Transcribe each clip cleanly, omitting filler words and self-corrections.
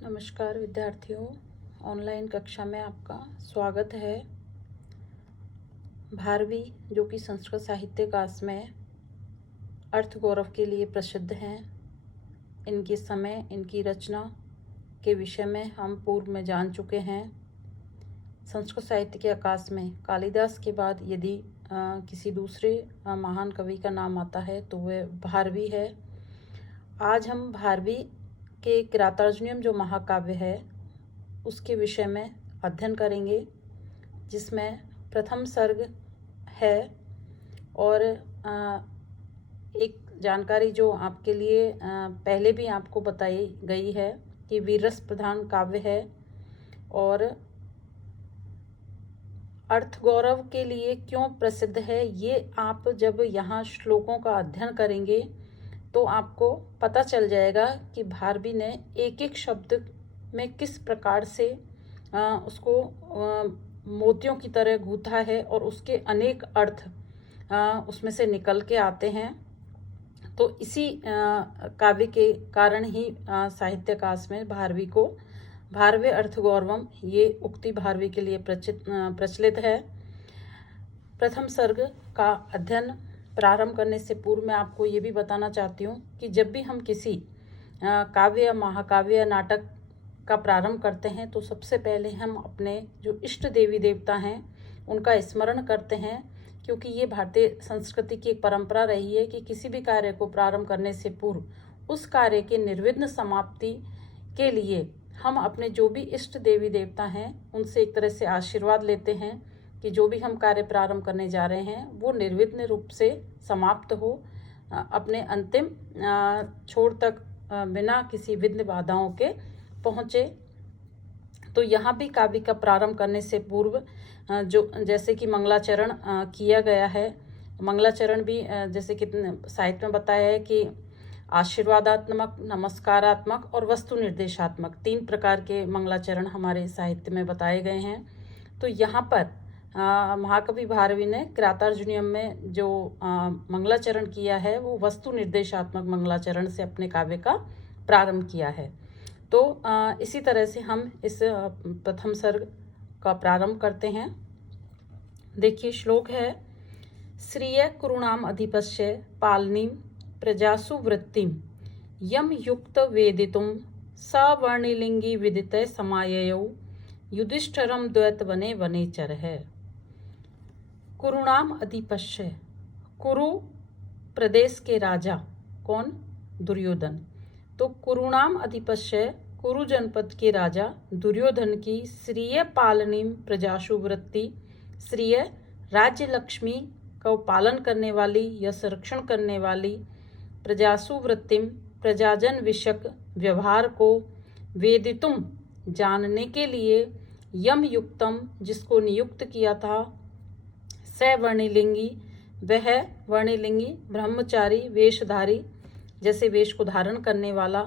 नमस्कार विद्यार्थियों, ऑनलाइन कक्षा में आपका स्वागत है। भारवी जो कि संस्कृत साहित्य काव्य में अर्थ गौरव के लिए प्रसिद्ध हैं, इनके समय, इनकी रचना के विषय में हम पूर्व में जान चुके हैं। संस्कृत साहित्य के आकाश में कालिदास के बाद यदि किसी दूसरे महान कवि का नाम आता है तो वह भारवी है। आज हम भारवी के किरातार्जुनीयम जो महाकाव्य है उसके विषय में अध्ययन करेंगे, जिसमें प्रथम सर्ग है। और एक जानकारी जो आपके लिए पहले भी आपको बताई गई है कि वीररस प्रधान काव्य है और अर्थ गौरव के लिए क्यों प्रसिद्ध है, ये आप जब यहाँ श्लोकों का अध्ययन करेंगे तो आपको पता चल जाएगा कि भारवी ने एक एक शब्द में किस प्रकार से उसको मोतियों की तरह गूंथा है और उसके अनेक अर्थ उसमें से निकल के आते हैं। तो इसी काव्य के कारण ही साहित्यकाश में भारवी को भारवे अर्थ गौरवम ये उक्ति भारवी के लिए प्रचलित है। प्रथम सर्ग का अध्ययन प्रारंभ करने से पूर्व मैं आपको ये भी बताना चाहती हूँ कि जब भी हम किसी काव्य या महाकाव्य या नाटक का प्रारंभ करते हैं तो सबसे पहले हम अपने जो इष्ट देवी देवता हैं उनका स्मरण करते हैं, क्योंकि ये भारतीय संस्कृति की एक परंपरा रही है कि किसी भी कार्य को प्रारंभ करने से पूर्व उस कार्य के निर्विघ्न समाप्ति के लिए हम अपने जो भी इष्ट देवी देवता हैं उनसे एक तरह से आशीर्वाद लेते हैं कि जो भी हम कार्य प्रारंभ करने जा रहे हैं वो निर्विघ्न रूप से समाप्त हो, अपने अंतिम छोर तक बिना किसी विघ्न बाधाओं के पहुँचे। तो यहाँ भी काव्य का प्रारंभ करने से पूर्व जो जैसे कि मंगलाचरण किया गया है। मंगलाचरण भी जैसे कि साहित्य में बताया है कि आशीर्वादात्मक, नमस्कारात्मक और वस्तु निर्देशात्मक 3 प्रकार के मंगलाचरण हमारे साहित्य में बताए गए हैं। तो यहाँ पर महाकवि भारवी ने किरातार्जुनीयम में जो मंगलाचरण किया है वो वस्तु निर्देशात्मक मंगलाचरण से अपने काव्य का प्रारंभ किया है। तो इसी तरह से हम इस प्रथम सर्ग का प्रारंभ करते हैं। देखिए, श्लोक है, श्रिय कुरुणाम अधिपस्य पालनीम प्रजासु वृत्तिम यम युक्त वेदितुम सवर्णिलिंगी विदिते समाययौ युधिष्ठिरम द्वैत वने वनेचर है। कुरुणाम अधिपस्य, कुरु प्रदेश के राजा कौन? दुर्योधन। तो कुरुणाम अधिपस्य, कुरु जनपद के राजा दुर्योधन की श्रिय पालनीम प्रजासु वृत्ति, श्रिय राज्य लक्ष्मी का पालन करने वाली या संरक्षण करने वाली, प्रजासु वृत्तिम प्रजाजन विषयक व्यवहार को, वेदितुम जानने के लिए, यम युक्तम जिसको नियुक्त किया था, स वर्णिलिंगी वह वर्णिलिंगी ब्रह्मचारी वेशधारी जैसे वेश को धारण करने वाला,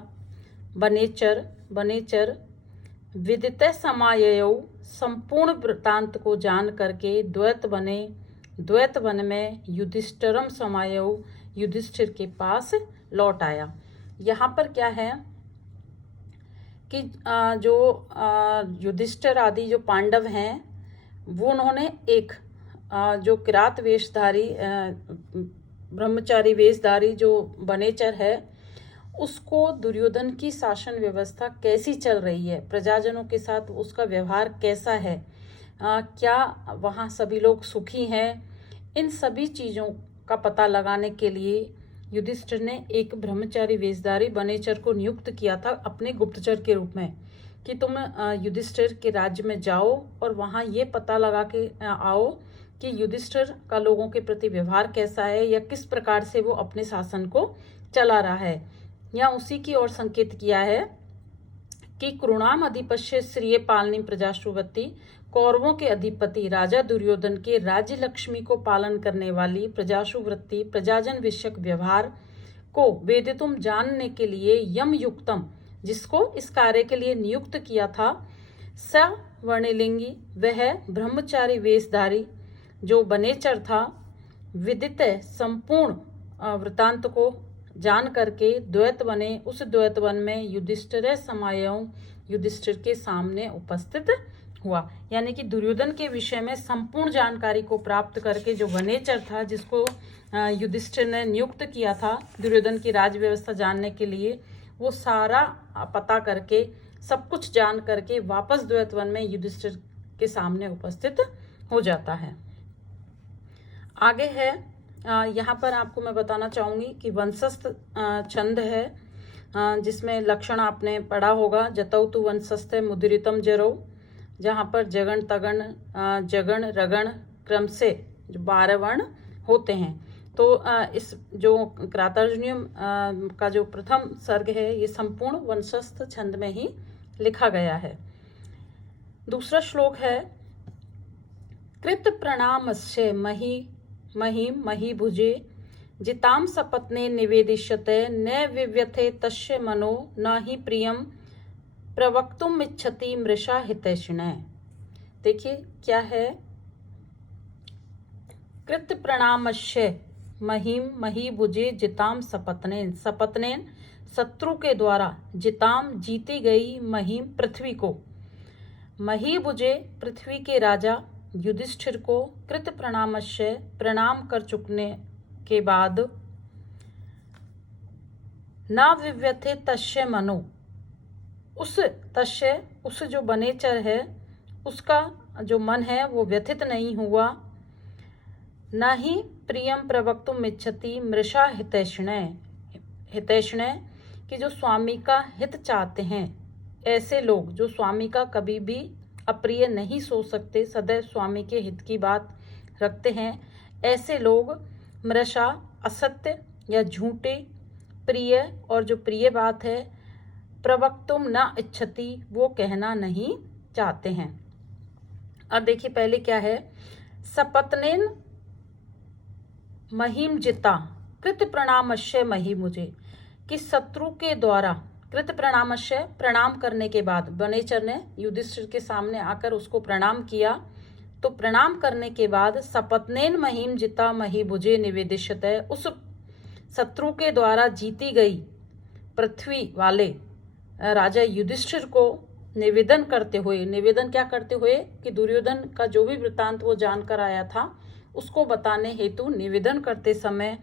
वनेचर वनेचर, विदित समाययौ संपूर्ण वृत्तांत को जान करके, द्वैत बने द्वैत वन में, युधिष्ठिरम समाययौ युधिष्ठिर के पास लौट आया। यहाँ पर क्या है कि जो युधिष्ठिर आदि जो पांडव हैं वो उन्होंने एक जो किरात वेशधारी ब्रह्मचारी वेशधारी जो वनेचर है उसको दुर्योधन की शासन व्यवस्था कैसी चल रही है, प्रजाजनों के साथ उसका व्यवहार कैसा है, क्या वहाँ सभी लोग सुखी हैं, इन सभी चीज़ों का पता लगाने के लिए युधिष्ठिर ने एक ब्रह्मचारी वेशधारी वनेचर को नियुक्त किया था अपने गुप्तचर के रूप में कि तुम युधिष्ठिर के राज्य में जाओ और वहाँ ये पता लगा के आओ कि युधिष्ठिर का लोगों के प्रति व्यवहार कैसा है या किस प्रकार से वो अपने शासन को चला रहा है। यहाँ उसी की ओर संकेत किया है कि कुरुणाम अधिपस्य श्रिय पालनी प्रजासुवृत्ति, कौरवों के अधिपति राजा दुर्योधन के राज्य लक्ष्मी को पालन करने वाली प्रजासुवृत्ति प्रजाजन विषयक व्यवहार को, वेदितुम जानने के लिए, यम युक्तम जिसको इस कार्य के लिए नियुक्त किया था, स वर्णिलिंगी वह ब्रह्मचारी वेशधारी जो वनेचर था, विदित संपूर्ण वृतांत को जान करके, द्वैत बने उस द्वैत वन में, युधिष्ठिर समाययौ युधिष्ठिर के सामने उपस्थित हुआ। यानी कि दुर्योधन के विषय में संपूर्ण जानकारी को प्राप्त करके जो वनेचर था, जिसको युधिष्ठिर ने नियुक्त किया था दुर्योधन की राज व्यवस्था जानने के लिए, वो सारा पता करके सब कुछ जान करके वापस द्वैतवन में युधिष्ठिर के सामने उपस्थित हो जाता है। आगे है, यहाँ पर आपको मैं बताना चाहूँगी कि वंशस्थ छंद है, जिसमें लक्षण आपने पढ़ा होगा। जतौ तु वंशस्थ मुद्रितम जरौ, जहाँ पर जगण तगण जगण रगण क्रम से जो 12 वर्ण होते हैं। तो इस जो क्रातर्जुनीयम का जो प्रथम सर्ग है, ये संपूर्ण वंशस्थ छंद में ही लिखा गया है। दूसरा श्लोक है, कृत प्रणामस्य मही भुजे जिताम सपत्ने निवेदिष्यते न विव्यथे तस्य मनो न ही प्रियम प्रवक्तुम इच्छति मृषा हितैषिणः। देखिए क्या है, कृत प्रणामस्य मही भुजे जिताम सपत्नेन, सपत्नेन शत्रु के द्वारा, जिताम जीती गई महिम पृथ्वी को, मही भुजे पृथ्वी के राजा युधिष्ठिर को कृत प्रणामस्य प्रणाम कर चुकने के बाद, ना विव्यथे तस्य मनो, उस जो वनेचर है उसका जो मन है वो व्यथित नहीं हुआ, न ही प्रियम प्रवक्तुम इच्छति मृषा हितैषिणः, कि जो स्वामी का हित चाहते हैं, ऐसे लोग जो स्वामी का कभी भी अप्रिय नहीं सोच सकते, सदैव स्वामी के हित की बात रखते हैं, ऐसे लोग मृषा असत्य या झूठे, प्रिय और जो प्रिय बात है, प्रवक्तुम न इच्छति वो कहना नहीं चाहते हैं। अब देखिए पहले क्या है, सपत्नेन महिम जिता कृत प्रणामस्य मही मुझे, कि शत्रु के द्वारा कृत प्रणामस्य प्रणाम करने के बाद, वनेचर ने युधिष्ठिर के सामने आकर उसको प्रणाम किया, तो प्रणाम करने के बाद सपत्नेन महिम जिता मही भुजे निवेदिष्यते, उस शत्रु के द्वारा जीती गई पृथ्वी वाले राजा युधिष्ठिर को निवेदन करते हुए, निवेदन क्या करते हुए कि दुर्योधन का जो भी वृत्तांत वो जानकर आया था उसको बताने हेतु निवेदन करते समय,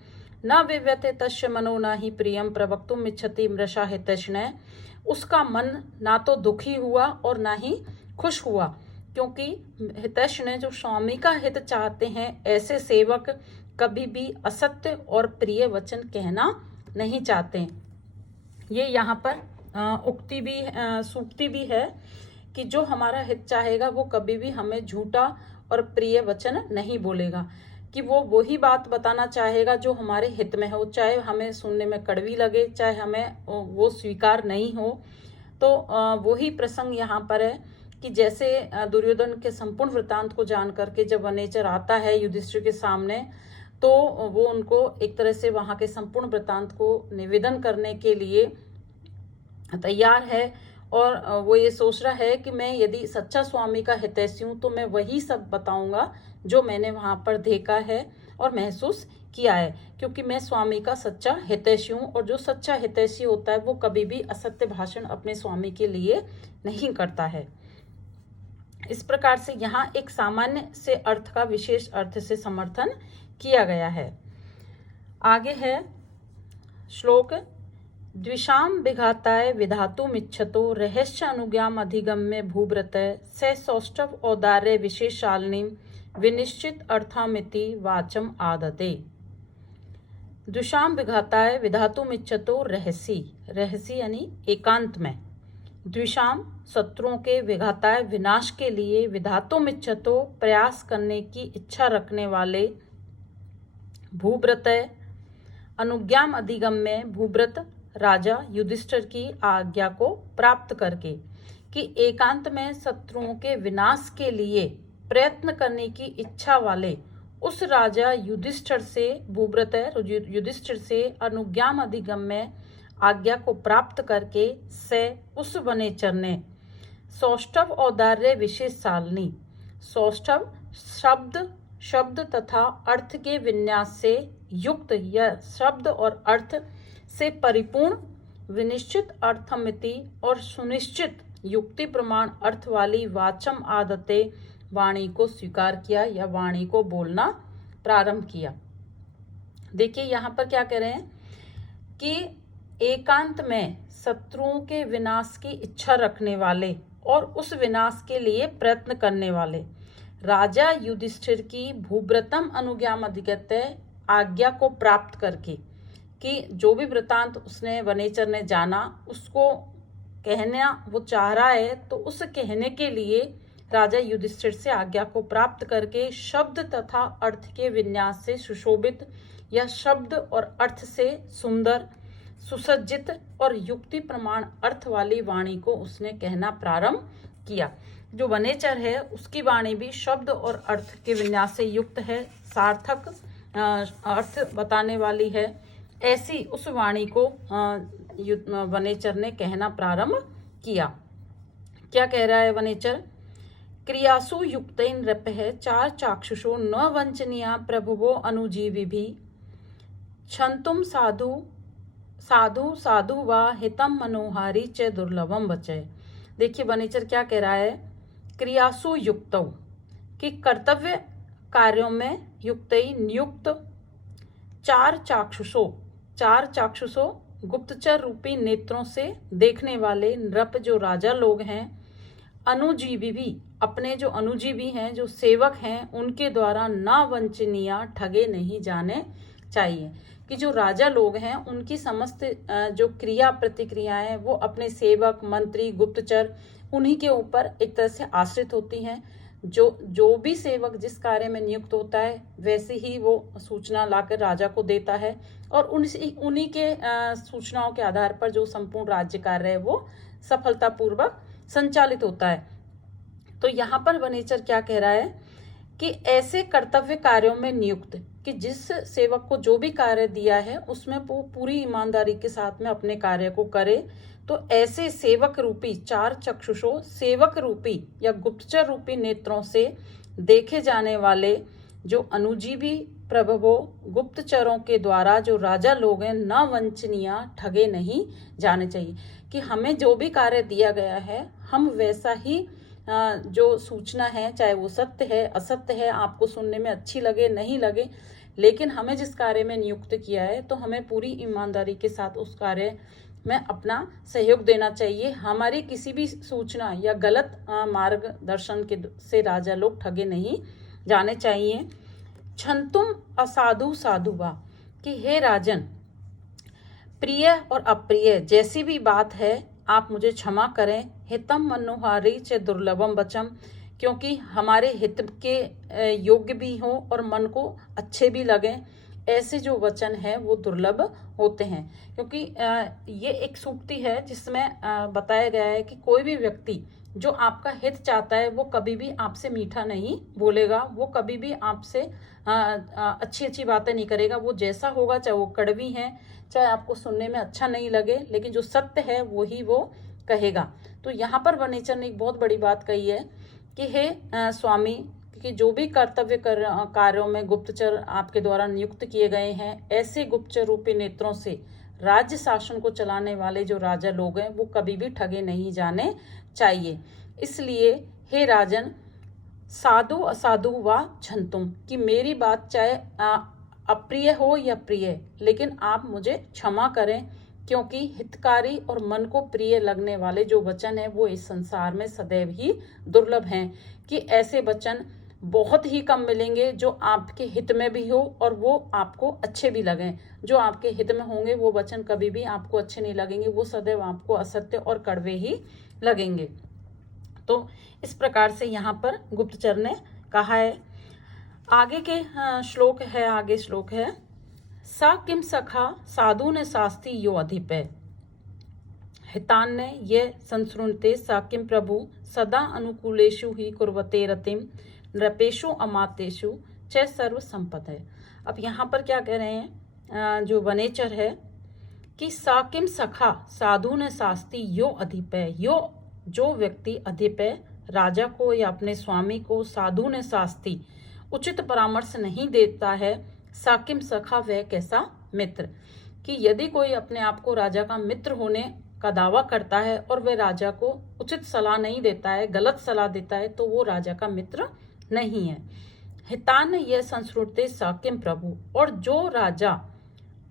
न विव्यते तस्य मनो न ही प्रियम प्रवक्तुम इच्छति मृषा हितैषिणः, उसका मन ना तो दुखी हुआ और ना ही खुश हुआ, क्योंकि हितैषिणः जो स्वामी का हित चाहते हैं, ऐसे सेवक कभी भी असत्य और प्रिय वचन कहना नहीं चाहते। ये यहाँ पर उक्ति भी सूक्ति भी है कि जो हमारा हित चाहेगा वो कभी भी हमें झूठा और प्रिय वचन नहीं बोलेगा, कि वो वही बात बताना चाहेगा जो हमारे हित में हो, चाहे हमें सुनने में कड़वी लगे, चाहे हमें वो स्वीकार नहीं हो। तो वही प्रसंग यहाँ पर है कि जैसे दुर्योधन के संपूर्ण वृत्तांत को जान करके जब वनेचर आता है युधिष्ठिर के सामने, तो वो उनको एक तरह से वहाँ के संपूर्ण वृत्तांत को निवेदन करने के लिए तैयार है, और वो ये सोच रहा है कि मैं यदि सच्चा स्वामी का हितैषी हूँ तो मैं वही सब बताऊंगा जो मैंने वहाँ पर देखा है और महसूस किया है, क्योंकि मैं स्वामी का सच्चा हितैषी हूँ, और जो सच्चा हितैषी होता है वो कभी भी असत्य भाषण अपने स्वामी के लिए नहीं करता है। इस प्रकार से यहाँ एक सामान्य से अर्थ का विशेष अर्थ से समर्थन किया गया है। आगे है श्लोक, द्विषाम विघाताय विधातुमिच्छतो रहस्य अनुज्ञाम अधिगम्य भूभृतः स सौष्ठव औदार्य विशेषालिनीं विनिश्चित अर्थामिति वाचम आदते। द्विषाम विघाताय विधातुमिच्छतो रहसी यानी एकांत में, द्विषाम शत्रुओं के, विघाताय विनाश के लिए, विधातुमिच्छतो प्रयास करने की इच्छा रखने वाले, भूभृतः अनुज्ञाम अधिगम्य भूभृत राजा युधिष्ठिर की आज्ञा को प्राप्त करके, कि एकांत में शत्रुओं के विनाश के लिए प्रयत्न करने की इच्छा वाले उस राजा युधिष्ठिर से, भूभृत युधिष्ठिर से अनुज्ञाम अधिगम्य आज्ञा को प्राप्त करके, से उस वनेचर ने सौष्ठव औदार्य विशेषालिनी, सौष्ठव शब्द तथा अर्थ के विन्यास से युक्त या शब्द और अर्थ से परिपूर्ण, विनिश्चित अर्थमिति और सुनिश्चित युक्ति प्रमाण अर्थ वाली वाचम आदते वाणी को स्वीकार किया या वाणी को बोलना प्रारंभ किया। देखिए यहाँ पर क्या कह रहे हैं कि एकांत में शत्रुओं के विनाश की इच्छा रखने वाले और उस विनाश के लिए प्रयत्न करने वाले राजा युधिष्ठिर की भूव्रतम अनुज्ञाम अधिगत्य आज्ञा को प्राप्त करके, कि जो भी वृतांत उसने वनेचर ने जाना उसको कहना वो चाह रहा है, तो उस कहने के लिए राजा युधिष्ठिर से आज्ञा को प्राप्त करके शब्द तथा अर्थ के विन्यास से सुशोभित या शब्द और अर्थ से सुंदर सुसज्जित और युक्ति प्रमाण अर्थ वाली वाणी को उसने कहना प्रारंभ किया। जो वनेचर है उसकी वाणी भी शब्द और अर्थ के विन्यास से युक्त है, सार्थक अर्थ बताने वाली है। ऐसी उस वाणी को वनेचर ने कहना प्रारंभ किया। क्या कह रहा है वनेचर? क्रियासु युक्तेन नृपः चार चाक्षुषो न वंचनीया प्रभुवो अनुजीविभिः क्षन्तुं साधु साधु साधु वा हितम मनोहारी च दुर्लभम वचय। देखिए वनेचर क्या कह रहा है? क्रियासु युक्तौ, कि कर्तव्य कार्यों में युक्त नियुक्त चार चाक्षुषो गुप्तचर रूपी नेत्रों से देखने वाले नृप जो राजा लोग हैं, अनुजीवी भी अपने जो अनुजीवी हैं जो सेवक हैं उनके द्वारा ना वंचनीय ठगे नहीं जाने चाहिए। कि जो राजा लोग हैं उनकी समस्त जो क्रिया प्रतिक्रियाएं वो अपने सेवक मंत्री गुप्तचर उन्हीं के ऊपर एक तरह से आश्रित होती हैं। जो भी सेवक जिस कार्य में नियुक्त होता है वैसे ही वो सूचना लाकर राजा को देता है और उन्हीं के सूचनाओं के आधार पर जो संपूर्ण राज्य कार्य है वो सफलतापूर्वक संचालित होता है। तो यहाँ पर वनेचर क्या कह रहा है कि ऐसे कर्तव्य कार्यों में नियुक्त, कि जिस सेवक को जो भी कार्य दिया है उसमें वो पूरी ईमानदारी के साथ में अपने कार्य को करे, तो ऐसे सेवक रूपी चार चक्षुषों सेवक रूपी या गुप्तचर रूपी नेत्रों से देखे जाने वाले जो अनुजीवी प्रभवों गुप्तचरों के द्वारा जो राजा लोग हैं न वंचनीय ठगे नहीं जाने चाहिए। कि हमें जो भी कार्य दिया गया है हम वैसा ही जो सूचना है, चाहे वो सत्य है असत्य है, आपको सुनने में अच्छी लगे नहीं लगे, लेकिन हमें जिस कार्य में नियुक्त किया है तो हमें पूरी ईमानदारी के साथ उस कार्य में अपना सहयोग देना चाहिए। हमारी किसी भी सूचना या गलत मार्गदर्शन के से राजा लोग ठगे नहीं जाने चाहिए। क्षन्तुम असाधु साधुवा, कि हे राजन प्रिय और अप्रिय जैसी भी बात है आप मुझे क्षमा करें। हितम मनोहारी च दुर्लभम वचम, क्योंकि हमारे हित के योग्य भी हो और मन को अच्छे भी लगें, ऐसे जो वचन है वो दुर्लभ होते हैं। क्योंकि ये एक सूक्ति है जिसमें बताया गया है कि कोई भी व्यक्ति जो आपका हित चाहता है वो कभी भी आपसे मीठा नहीं बोलेगा, वो कभी भी आपसे अच्छी अच्छी बातें नहीं करेगा। वो जैसा होगा, चाहे वो कड़वी है, चाहे आपको सुनने में अच्छा नहीं लगे, लेकिन जो सत्य है वही वो कहेगा। तो यहाँ पर वनेचर ने एक बहुत बड़ी बात कही है कि हे स्वामी, कि जो भी कर्तव्य कार्यों में गुप्तचर आपके द्वारा नियुक्त किए गए हैं, ऐसे गुप्तचर रूपी नेत्रों से राज्य शासन को चलाने वाले जो राजा लोग हैं वो कभी भी ठगे नहीं जाने चाहिए। इसलिए हे राजन साधु असाधु व क्षन्तुम, कि मेरी बात चाहे अप्रिय हो या प्रिय, लेकिन आप मुझे क्षमा करें, क्योंकि हितकारी और मन को प्रिय लगने वाले जो वचन है वो इस संसार में सदैव ही दुर्लभ हैं। कि ऐसे वचन बहुत ही कम मिलेंगे जो आपके हित में भी हो और वो आपको अच्छे भी लगें। जो आपके हित में होंगे वो वचन कभी भी आपको अच्छे नहीं लगेंगे, वो सदैव आपको असत्य और कड़वे ही लगेंगे। तो इस प्रकार से यहाँ पर गुप्तचर ने कहा है। आगे श्लोक है सा किम सखा साधु ने शास्ति यो अधिपय हितान्ने ये संसृणते सा किम प्रभु सदा अनुकूलेषु ही कुर्वते रतिम नृपेषु अमातेषु च सर्व संपद है। अब यहाँ पर क्या कह रहे हैं जो वनेचर है कि साकिम सखा साधु ने शास्ति यो अधिपय, यो जो व्यक्ति अधिपय राजा को या अपने स्वामी को साधु ने शास्ति उचित परामर्श नहीं देता है, साकिम सखा वह कैसा मित्र। कि यदि कोई अपने आप को राजा का मित्र होने का दावा करता है और वह राजा को उचित सलाह नहीं देता है, गलत सलाह देता है, तो वो राजा का मित्र नहीं है। हितान ये संस्कृते स किम प्रभु, और जो राजा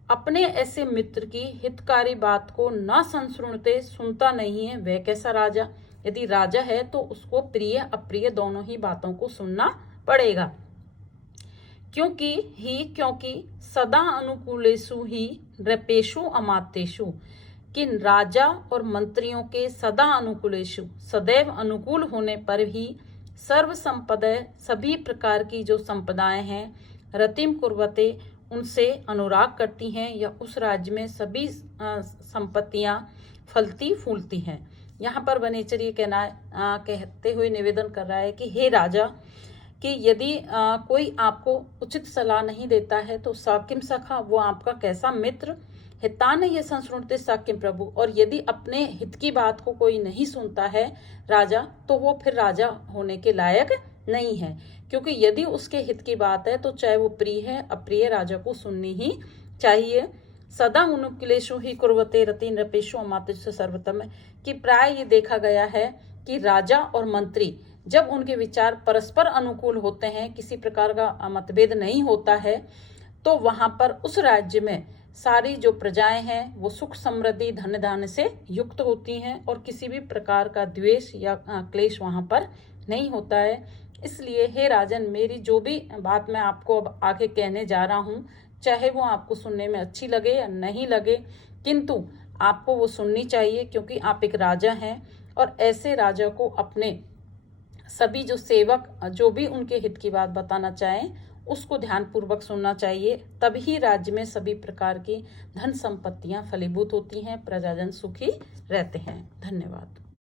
अपने ऐसे मित्र की हितकारी बात को न संसृणते, सुनता नहीं है, वह कैसा राजा? यदि राजा है तो उसको प्रिय अप्रिय दोनों ही बातों को सुनना पड़ेगा। क्योंकि सदा अनुकूलेषु ही नृपेषु अमात्येषु, कि राजा और मंत्रियों के सदा अनुकूलेषु, सदैव अनुकूल होने पर ही सर्व संपदाएं, सभी प्रकार की जो संपदाएं हैं, रतिम कुर्वते, उनसे अनुराग करती हैं, या उस राज्य में सभी संपत्तियां फलती फूलती हैं। यहाँ पर वनेचर ये कहते हुए निवेदन कर रहा है कि हे राजा, कि यदि कोई आपको उचित सलाह नहीं देता है तो साकिम सखा, वो आपका कैसा मित्र? हितान ये संस्कृति साकिम प्रभु, और यदि अपने हित की बात को कोई नहीं सुनता है राजा, तो वो फिर राजा होने के लायक नहीं है। क्योंकि यदि उसके हित की बात है तो चाहे वो प्रिय है अप्रिय, राजा को सुननी ही चाहिए। सदा अनुकूलेषु ही कुर्वते रति नृपेषु अमात्येषु सर्वोत्तम, कि प्राय ये देखा गया है कि राजा और मंत्री जब उनके विचार परस्पर अनुकूल होते हैं, किसी प्रकार का मतभेद नहीं होता है, तो वहां पर उस राज्य में सारी जो प्रजाएं हैं वो सुख समृद्धि धन धान्य से युक्त होती हैं, और किसी भी प्रकार का द्वेष या क्लेश वहां पर नहीं होता है। इसलिए हे राजन, मेरी जो भी बात मैं आपको अब आगे कहने जा रहा हूँ, चाहे वो आपको सुनने में अच्छी लगे या नहीं लगे, किंतु आपको वो सुननी चाहिए, क्योंकि आप एक राजा हैं, और ऐसे राजा को अपने सभी जो सेवक जो भी उनके हित की बात बताना चाहें उसको ध्यानपूर्वक सुनना चाहिए। तभी राज्य में सभी प्रकार की धन संपत्तियां फलीभूत होती हैं, प्रजाजन सुखी रहते हैं। धन्यवाद।